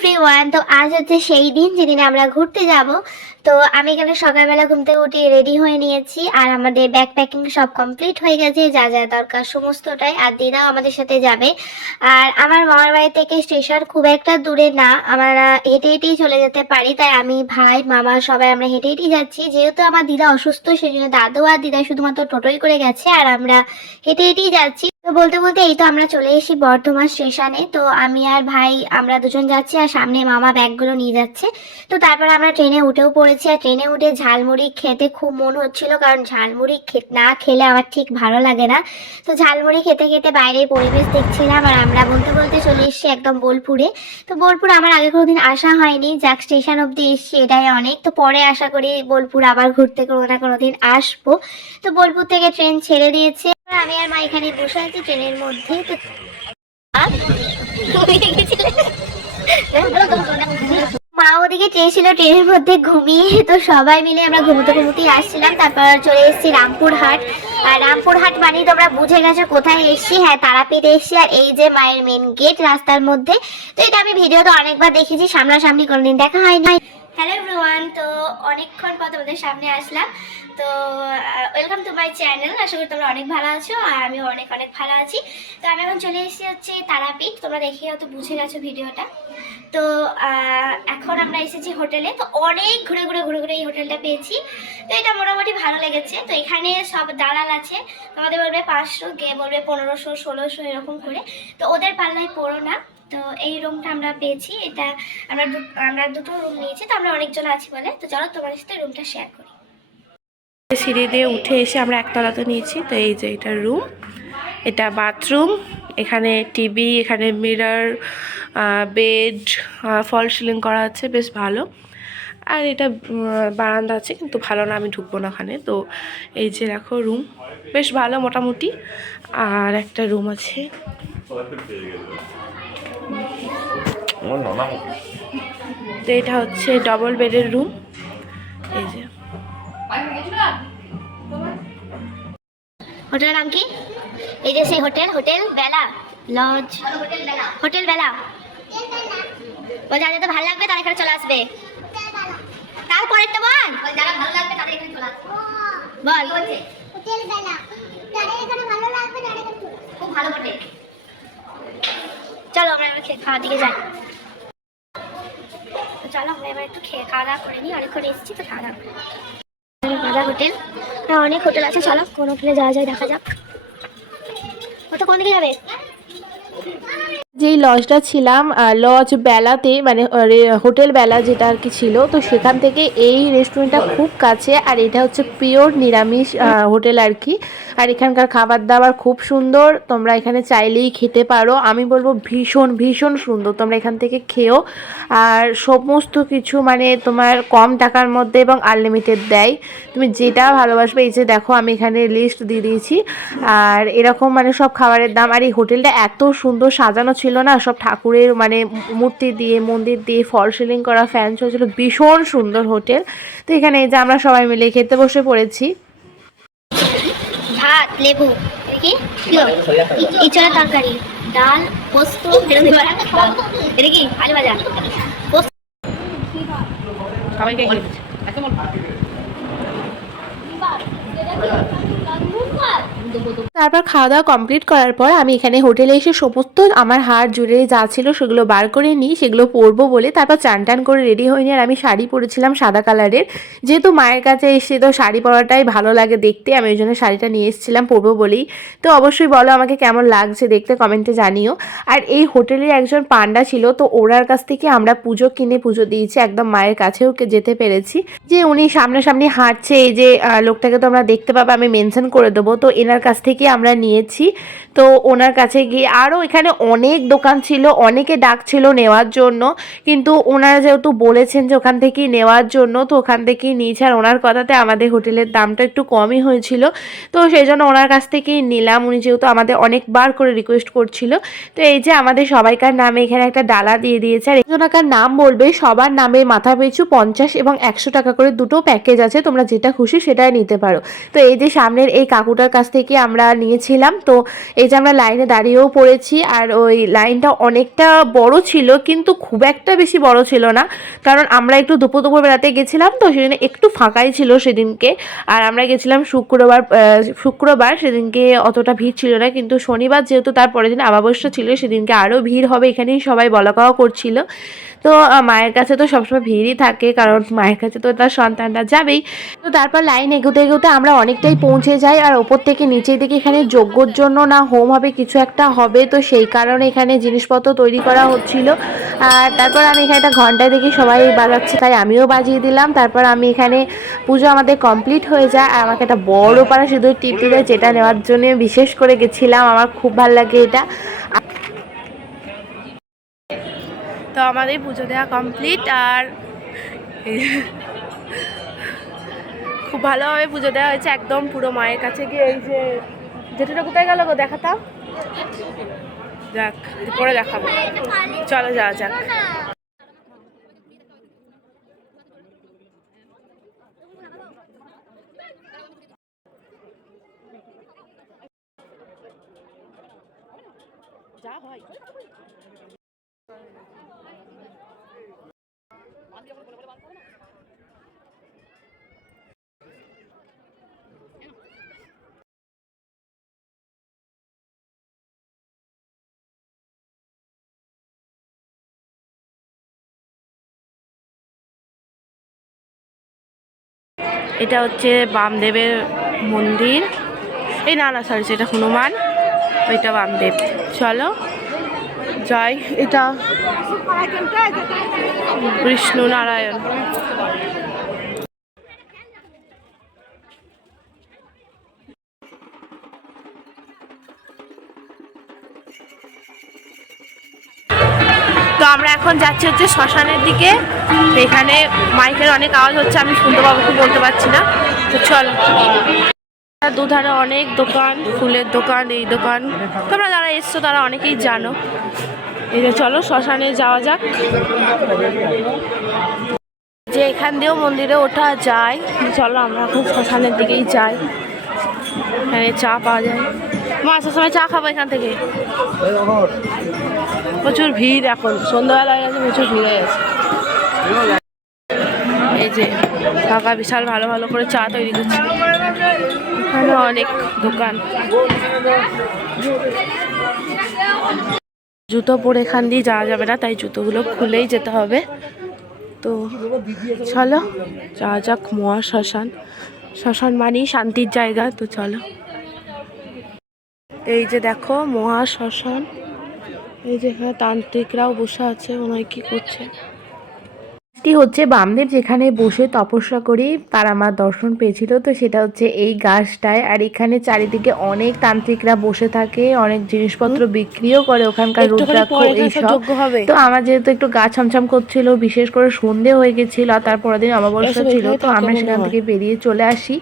Everyone তো আজ হচ্ছে সেই দিন যেদিন আমরা ঘুরতে যাব। তো আমি এখানে সকালবেলা ঘুম থেকে উঠে রেডি হয়ে নিয়েছি আর আমাদের ব্যাগ প্যাকিং সব কমপ্লিট হয়ে গেছে, যা যা দরকার সমস্তটাই। আর দিদাও আমাদের সাথে যাবে। আর আমার মামার বাড়ি থেকে স্টেশন খুব একটা দূরে না, আমরা হেঁটে হেঁটেই চলে যেতে পারি। তাই আমি, ভাই, মামা সবাই আমরা হেঁটে হেঁটেই যাচ্ছি। যেহেতু আমার দিদা অসুস্থ সেই জন্য দাদু আর দিদা শুধুমাত্র টোটোই করে গেছে। আর আমরা হেঁটে হেঁটেই যাচ্ছি। তো বলতে বলতে এই তো আমরা চলে এসেছি বর্ধমান স্টেশনে। তো আমি আর ভাই, আমরা দুজন যাচ্ছি আর সামনে মামা ব্যাগগুলো নিয়ে যাচ্ছে। তো তারপর আমরা ট্রেনে উঠেও পড়েছি আর ট্রেনে উঠে ঝালমুড়ি খেতে খুব মন হচ্ছিল কারণ ঝালমুড়ি না খেলে আমার ঠিক ভালো লাগে না। তো ঝালমুড়ি খেতে খেতে বাইরের পরিবেশ দেখছিলাম আর আমরা বলতে বলতে চলে এসেছি একদম বোলপুরে। তো বোলপুর আমার আগে কোনোদিন আসা হয়নি, যাক স্টেশন অবধি এসেছি এটাই অনেক। তো পরে আশা করি বোলপুর আবার ঘুরতে কোনো না কোনো দিন আসব। তো বোলপুর থেকে ট্রেন ছেড়ে দিয়েছে। আমি আর মা এখানে বসে আছি, ট্রেনের মধ্যে। মা ওদিকে চেয়েছিল ট্রেনের মধ্যে ঘুমিয়ে, তো সবাই মিলে আমরা ঘুমোতে ঘুমোতেই আসছিলাম। তারপর চলে এসেছি রামপুরহাট। আর রামপুরহাট মানে তোমরা বুঝে গেছো কোথায় এসেছি। হ্যাঁ তারাপীঠ এসেছি, আর এই যে মায়ের মেন গেট রাস্তার মধ্যে। তো এটা আমি ভিডিওতে অনেকবার দেখেছি, সামনাসামনি কোনোদিন দেখা হয় নাই হ্যালো এভরিওয়ান তো অনেকক্ষণ পর তোমাদের সামনে আসলাম। তো ওয়েলকাম টু মাই চ্যানেল আশা করি তোমরা অনেক ভালো আছো আর আমিও অনেক অনেক ভালো আছি। তো আমি এখন চলে এসেছি হচ্ছে তারাপীঠ। তোমরা দেখে হয়তো বুঝে গেছো ভিডিওটা। তো এখন আমরা এসেছি হোটেলে। তো অনেক ঘুরে ঘুরে ঘুরে ঘুরে এই হোটেলটা পেয়েছি। তো এটা মোটামুটি ভালো লেগেছে। তো এখানে সব দালাল আছে। তোমাদের বলবে পাঁচশো গিয়ে বলবে পনেরোশো, ষোলোশো এরকম করে। তো ওদের পাল্লায় পড়ো না। তো এই রুমটা আমরা পেয়েছি। এটা আমরা আমরা দুটো রুম নিয়েছি, তো আমরা অনেকজন আছি বলে। তো চলো তোমাদের সাথে রুমটা শেয়ার করি। সিঁড়ি দিয়ে উঠে এসে আমরা একতলাতে নিয়েছি, তো এই যে এটা রুম এটা বাথরুম এখানে টিভি এখানে মিরার বেড ফল সিলিং করা আছে, বেশ ভালো। আর এটা বারান্দা আছে, কিন্তু ভালো না, আমি ঢুকবো না ওখানে। তো এই যে দেখো রুম বেশ ভালো মোটামুটি। আর একটা রুম আছে। তো এটা হচ্ছে ডবল বেডের রুম এই যে। হোটেলের নাম কি? এই যে সেই hotel hotel Bela lodge. Hotel Bela. ও যাদের তো ভালো লাগবে তারা এখানে চলে আসবে। তারপরেরটা বল। যারা ভালো লাগবে তাদের এখানে চলে আসবে। বল। হোটেল বেলা। এখানে ভালো লাগবে তারা এখানে খুব ভালো হোটেল। চলো খেয়ে খাওয়ার দিকে যাই। চলো, আমরা এবার একটু খেয়ে খাওয়া দাওয়া করে নিই। অনেকক্ষণ এসেছি, তো খাওয়া দাওয়া করে নিই। হোটেল। হ্যাঁ অনেক হোটেল আছে, চলো। কোন হোটেলে যাওয়া যায়, দেখা যাক। ও তো কোন দিকে যাবে? যেই লজটা ছিলাম লজ বেলাতে মানে হোটেল বেলা যেটা আর কি ছিল, তো সেখান থেকে এই রেস্টুরেন্টটা খুব কাছে, আর এটা হচ্ছে পিওর নিরামিষ হোটেল আর কি। আর এখানকার খাবার দাবার খুব সুন্দর, তোমরা এখানে চাইলেই খেতে পারো। আমি বলব ভীষণ ভীষণ সুন্দর, তোমরা এখান থেকে খেও। আর সমস্ত কিছু মানে তোমার কম টাকার মধ্যে এবং আনলিমিটেড দেয়। তুমি যেটা ভালোবাসবে, এই যে দেখো, আমি এখানে লিস্ট দিয়ে দিয়েছি। আর এরকম মানে সব খাবারের দাম। আর এই হোটেলটা এত সুন্দর সাজানো ছিল না সব ঠাকুরের মানে মূর্তি দিয়ে মন্দির দিয়ে ফল সিলিং করা ফ্যান ছিল ভীষণ সুন্দর হোটেল। তো এখানে এই যে আমরা সবাই মিলে খেতে বসে পড়েছি। ভাত লেবু এটা কি? ইচড়া তরকারি ডাল পোস্ত এটা কি? আলু ভাজা পোস্ত। সবাইকে তারপর খাওয়া দাওয়া কমপ্লিট করার পর আমি এখানে হোটেলে এসে সমস্ত আমার হার জুড়ে যা ছিল সেগুলো বার করে নিই, সেগুলো পরবো বলে তারপর চান টান করে রেডি হয়ে নিয়ে আর আমি শাড়ি পরেছিলাম সাদা কালারের। যেহেতু মায়ের কাছে এসে তো শাড়ি পরাটাই ভালো লাগে দেখতে, আমি ওই জন্য শাড়িটা নিয়ে এসেছিলাম পরবো বলেই। তো অবশ্যই বলো আমাকে কেমন লাগছে দেখতে কমেন্টে জানিও। আর এই হোটেলের একজন পান্ডা ছিল, তো ওনার কাছ থেকে আমরা পুজো কিনে পুজো দিয়েছি, একদম মায়ের কাছেও যেতে পেরেছি। যে উনি সামনাসামনি হাঁটছে, এই যে লোকটাকে তো আমরা দেখতে পাবো, আমি মেনশন করে দেবো। তো এনার কাছ থেকে আমরা নিয়েছি। তো ওনার কাছে গিয়ে আরও এখানে অনেক দোকান ছিল, অনেকে ডাকছিল নেওয়ার জন্য। কিন্তু ওনারা যেহেতু বলেছেন যে ওখান থেকেই নেওয়ার জন্য, তো ওখান থেকেই নিয়েছে। আর ওনার কথাতে আমাদের হোটেলের দামটা একটু কমই হয়েছিল। তো সেই জন্য ওনার কাছ থেকেই নিলাম। উনি যেহেতু আমাদের অনেকবার করে রিকোয়েস্ট করছিল। তো এই যে আমাদের সবাইকার নামে এখানে একটা ডালা দিয়ে দিয়েছে। আর একজনাকার নাম বলবে, সবার নামে মাথা পিছু পঞ্চাশ এবং একশো টাকা করে দুটো প্যাকেজ আছে। তোমরা যেটা খুশি সেটাই নিতে পারো। তো এই যে সামনের এই কাকুটার কাছ থেকে থেকে আমরা নিয়েছিলাম। তো এই যে আমরা লাইনে দাঁড়িয়েও পড়েছি আর ওই লাইনটা অনেকটা বড় ছিল কিন্তু খুব একটা বেশি বড় ছিল না। কারণ আমরা একটু দুপুর দুপুর বেড়াতে গেছিলাম তো সেদিন একটু ফাঁকাই ছিল সেদিনকে। আর আমরা গেছিলাম শুক্রবার শুক্রবার সেদিনকে অতটা ভিড় ছিল না কিন্তু শনিবার যেহেতু তার পরের দিন অমাবস্যা ছিল সেদিনকে আরও ভিড় হবে এখানেই সবাই বলা কওয়া করছিল। তো মায়ের কাছে তো সবসময় ভিড়ই থাকে কারণ মায়ের কাছে তো তার সন্তানরা যাবেই। তো তারপর লাইন এগোতে এগোতে আমরা অনেকটাই পৌঁছে যাই আর ওপর থেকে নিচের দিকে এখানে যজ্ঞর জন্য না হোম হবে, কিছু একটা হবে। তো সেই কারণে এখানে জিনিসপত্র তৈরি করা হচ্ছিল। আর তারপর আমি এখানে একটা ঘন্টায় দেখি সবাই বাজাচ্ছে, তাই আমিও বাজিয়ে দিলাম। তারপর আমি এখানে পুজো আমাদের কমপ্লিট হয়ে যায়। আর আমাকে একটা বড় পাড়া শুধু টিপ দিলে, যেটা নেওয়ার জন্য বিশেষ করে গেছিলাম। আমার খুব ভালো লাগে এটা। তো আমাদের পুজো দেওয়া কমপ্লিট আর খুব ভালোভাবে পুজো দেওয়া হয়েছে একদম পুরো মায়ের কাছে গিয়ে এই যে যেটা কোথায় গেল গো? দেখাতাম যাক পরে দেখাবো। চলো যাওয়া যাক। যা এটা হচ্ছে বামদেবের মন্দির। এই না না সরি সেটা হনুমান ওইটা বামদেব। চলো যাই এটা বিষ্ণু তো আমরা এখন যাচ্ছি হচ্ছে শ্মশানের দিকে। এখানে মাইকের অনেক আওয়াজ হচ্ছে, আমি শুনতে পাবো কি বলতে পারছি না। তো চল। দুধারে অনেক দোকান, ফুলের দোকান, এই দোকান। তোমরা যারা এসছো, তারা অনেকেই জানো। এই যে চলো, শ্মশানে যাওয়া যাক। যে এখান দিয়েও মন্দিরে ওঠা যায়। চলো, আমরা এখন শ্মশানের দিকেই যাই। এখানে চা পাওয়া যায়। মা আসার সময় চা খাব এখান থেকে। প্রচুর ভিড় এখন। সন্ধ্যাবেলা গেছে প্রচুর ভিড় হয়ে গেছে। এই যে, কাকা বিশাল ভালো ভালো করে চা তৈরি করছে। এখানে অনেক দোকান। জুতো পরে এখান দিয়ে যাওয়া যাবে না, তাই জুতোগুলো খুলেই যেতে হবে। তো চলো, যাওয়া যাক মহা শ্মশান। শ্মশান মানেই শান্তির জায়গা, তো চলো। এই যে দেখো মহা শ্মশান। এই যে এখানে তান্ত্রিকরাও বসে আছে মনে হয় কি করছে। এটি হচ্ছে বামদেব যেখানে বসে তপস্যা করি তার আমার দর্শন পেয়েছিল। তো সেটা হচ্ছে এই গাছটায়। আর এখানে চারিদিকে অনেক তান্ত্রিকরা বসে থাকে অনেক জিনিসপত্র বিক্রিও করে ওখানকার রুদ্রাক্ষ এইসব। তো আমার যেহেতু একটু গা ছমছম করছিল বিশেষ করে সন্ধে হয়ে গেছিল আর তারপরের দিন অমাবস্যা ছিল তো আমরা সেখান থেকে বেরিয়ে চলে আসি।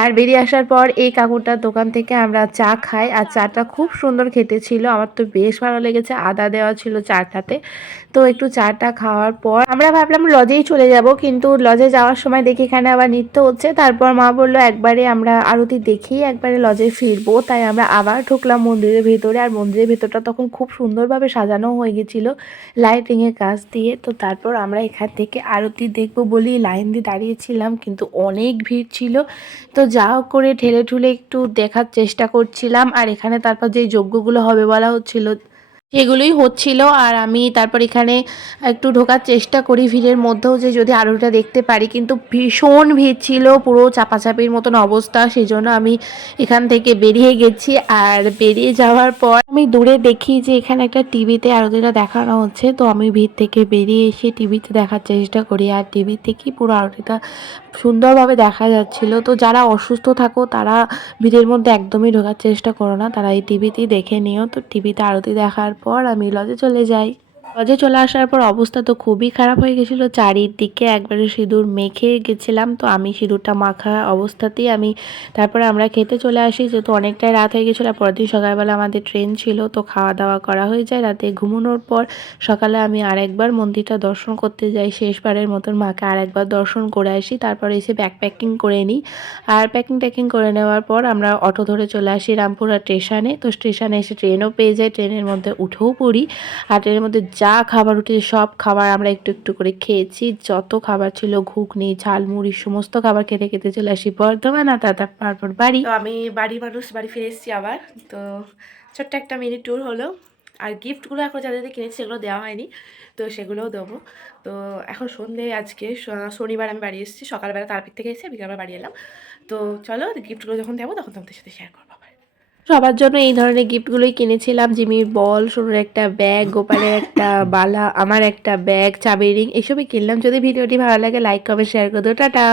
আর বেরিয়ে আসার পর এই কাকুটার দোকান থেকে আমরা চা খাই। আর চাটা খুব সুন্দর খেতে ছিল। আমার তো বেশ ভালো লেগেছে। আদা দেওয়া ছিল চাটাতে। তো একটু চাটা খাওয়ার পর আমরা ভাবলাম লজেই চলে যাব, কিন্তু লজে যাওয়ার সময় দেখি এখানে আবার নৃত্য হচ্ছে। তারপর মা বলল, একবারে আমরা আরতি দেখি, একবারে লজে ফিরবো। তাই আমরা আবার ঢুকলাম মন্দিরের ভেতরে। আর মন্দিরের ভেতরটা তখন খুব সুন্দরভাবে সাজানো হয়ে গেছিল লাইটিংয়ের কাজ দিয়ে। তো তারপর আমরা এখান থেকে আরতি দেখব বলেই লাইন দিয়ে দাঁড়িয়েছিলাম, কিন্তু অনেক ভিড় ছিল। তো যা করে ঠেলে ঠুলে একটু দেখার চেষ্টা করছিলাম। আর এখানে তারপর যে যজ্ঞগুলো হবে বলা হচ্ছিল সেগুলোই হচ্ছিল আর আমি তারপর এখানে একটু ঢোকার চেষ্টা করি ভিড়ের মধ্যেও যে যদি আরোটা দেখতে পারি। কিন্তু ভীষণ ভিড় ছিল, পুরো চাপাচাপির মতন অবস্থা সেই জন্য আমি এখান থেকে বেরিয়ে গেছি। আর বেরিয়ে যাওয়ার পর আমি দূরে দেখি যে এখানে একটা টিভিতে আরতিটা দেখানো হচ্ছে। তো আমি ভিড় থেকে বেরিয়ে এসে টিভিতে দেখার চেষ্টা করি। আর টিভি থেকেই পুরো আরতিটা সুন্দরভাবে দেখা যাচ্ছিল। তো যারা অসুস্থ থাকো, তারা ভিড়ের মধ্যে একদমই ঢোকার চেষ্টা করো না। তারা এই টিভিতেই দেখে নিও। তো টিভিতে আরতি দেখার পর আমি লজে চলে যাই। লজে চলে আসার পর অবস্থা তো খুবই খারাপ হয়ে গেছিল। চারিদিকে একবারে সিঁদুর মেখে গেছিলাম। তো আমি সিঁদুরটা মাখা অবস্থাতেই আমি তারপরে আমরা খেতে চলে আসি। যেহেতু অনেকটাই রাত হয়ে গেছিল আর পরের দিন সকালবেলা আমাদের ট্রেন ছিল, তো খাওয়া দাওয়া করা হয়ে যায়। রাতে ঘুমানোর পর সকালে আমি আরেকবার মন্দিরটা দর্শন করতে যাই। শেষবারের মতন মাকে আরেকবার দর্শন করে আসি। তারপরে এসে ব্যাক প্যাকিং করে নিই। আর প্যাকিং ট্যাকিং করে নেওয়ার পর আমরা অটো ধরে চলে আসি রামপুরা স্টেশনে। তো স্টেশনে এসে ট্রেনও পেয়ে যাই। ট্রেনের মধ্যে উঠেও পড়ি। আর ট্রেনের মধ্যে যা খাবার উঠেছে সব খাবার আমরা একটু একটু করে খেয়েছি। যত খাবার ছিল, ঘুগনি, ঝালমুড়ি, সমস্ত খাবার খেতে খেতে চলে আসি বর্ধমান আর তারপর তারপর বাড়ি আমি বাড়ি মানুষ, বাড়ি ফিরে এসেছি আবার। তো ছোট্ট একটা মিনি ট্যুর হলো। আর গিফটগুলো এখন যাদের কিনেছি সেগুলো দেওয়া হয়নি। তো সেগুলোও দেবো। তো এখন সন্ধে, আজকে শনিবার আমি বাড়ি এসেছি। সকালবেলা তারপর থেকে এসে বিকালবেলা বাড়ি এলাম। তো চলো গিফটগুলো যখন দেবো, তখন তোমাদের সাথে শেয়ার করব। সবার জন্য এই ধরনের গিফটগুলোই কিনেছিলাম। জিমির বল, সোনার একটা ব্যাগ গোপালের একটা বালা, আমার একটা ব্যাগ চাবি রিং এসবই কিনলাম। যদি ভিডিওটি ভালো লাগে লাইক কমেন্ট শেয়ার করে দেবো টাটা!